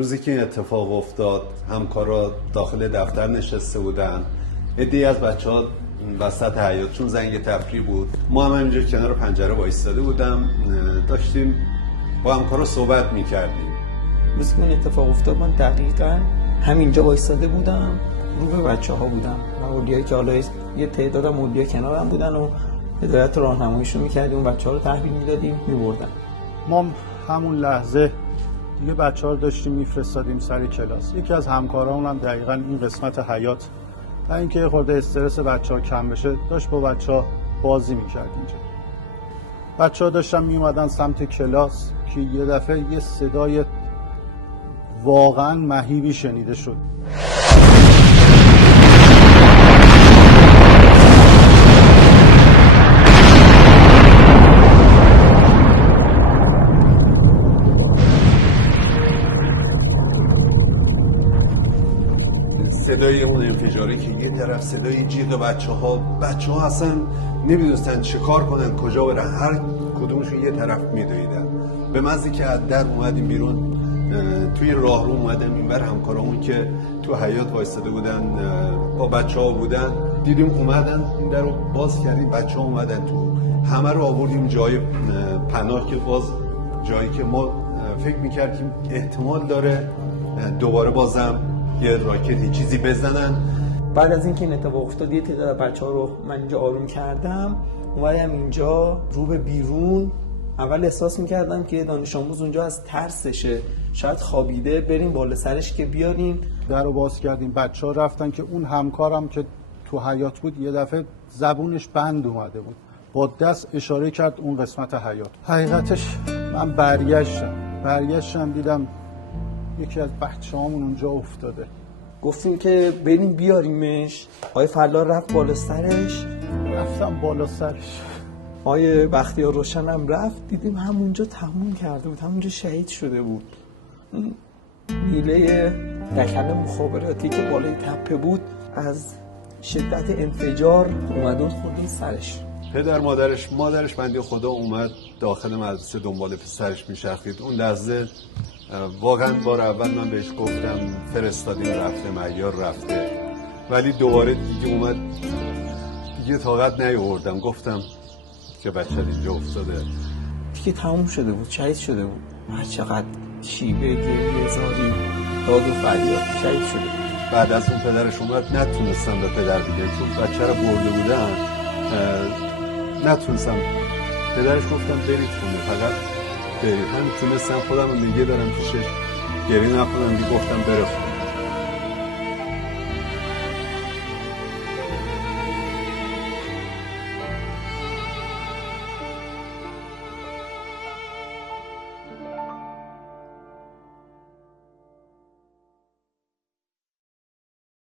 روزی که این اتفاق افتاد همکارا داخل دفتر نشسته بودن، عده‌ای از بچه‌ها وسط حیاط، چون زنگ تفریح بود، ما هم اینجا کنار پنجره وایساده بودم، داشتیم با همکارا صحبت می‌کردیم. روزی که این اتفاق افتاد من دقیقاً همینجا وایساده بودم، رو به بچه‌ها بودم. مولویایی که حالا یه تعداد مولویا کنارم بودن و هدایت راهنماییشون می‌کردیم، اون بچه‌ها رو تحویل میدادیم می‌بردن. ما همون لحظه دیگه بچه‌ها رو داشتیم میفرستادیم سر کلاس. یکی از همکارامون هم دقیقاً این قسمت حیاط، تا اینکه خورده استرس بچه‌ها کم بشه، داشت با بچه‌ها بازی می‌کرد اینجا. بچه‌ها داشتن میومدن سمت کلاس که یه دفعه یه صدای واقعاً مهیبی شنیده شد. صدای اون انفجاری که یه طرف صدای جیغ بچه‌ها اصلا نمیدونستن چه کار کنن، کجا برن، هر کدومشون یه طرف میدویدن. به محضی که از در اومدیم بیرون، توی راهرو اومدم اینور، همکارامون که تو حیاط وایساده بودن با بچه‌ها بودن، دیدیم اومدن، این در رو باز کردیم، بچه‌ها اومدن تو، همه رو آوردیم جای پناه که باز جایی که ما فکر می‌کردیم احتمال داره دوباره بازم یه راکت چیزی بزنن. بعد از اینکه این اتفاق افتاد یه تعداد بچه‌ها رو من اینجا آروم کردم، اومدم اینجا رو به بیرون. اول احساس می‌کردم که دانش آموز اونجا از ترسشه، شاید خوابیده، بریم بالا سرش که بیاریم. در رو باز کردیم، بچه‌ها رفتن که اون همکارم که تو حیاط بود یه دفعه زبونش بند اومده بود، با دست اشاره کرد اون قسمت حیاط. حقیقتش من برگشتم دیدم یکی از بچه‌هامون اونجا افتاده. گفتیم که بریم بیاریمش. آقای فلا رفت بالا سرش، رفتم بالا سرش. آقای بختیار روشن هم رفت، دیدیم همونجا تموم کرده بود، همونجا شهید شده بود. میله دکل مخابراتی که بالای تپه بود از شدت انفجار اومد خورده سرش. پدر مادرش بنده خدا اومد داخل مدرسه دنبال پسرش میچرخید. اون لحظه واقعا بار اول من بهش گفتم فرستادیم رفته، معیار رفته، ولی دوباره دیگه اومد، دیگه طاقت نیاوردم، گفتم که بچه اینجا افتاده. دیگه تموم شده بود، شهید شده بود. هر چقدر شیوه گریه زاری داد و فریاد، شهید شده بود. بعد از اون پدرش اومد، نتونستم به پدر بگم چون بچه رو برده بودن، نتونستم. پدرش گفتم برید خونه، فقط برید. هم تونستم خودم رو نگه دارم پیشش، گریه نکنم، گفتم بره خونه.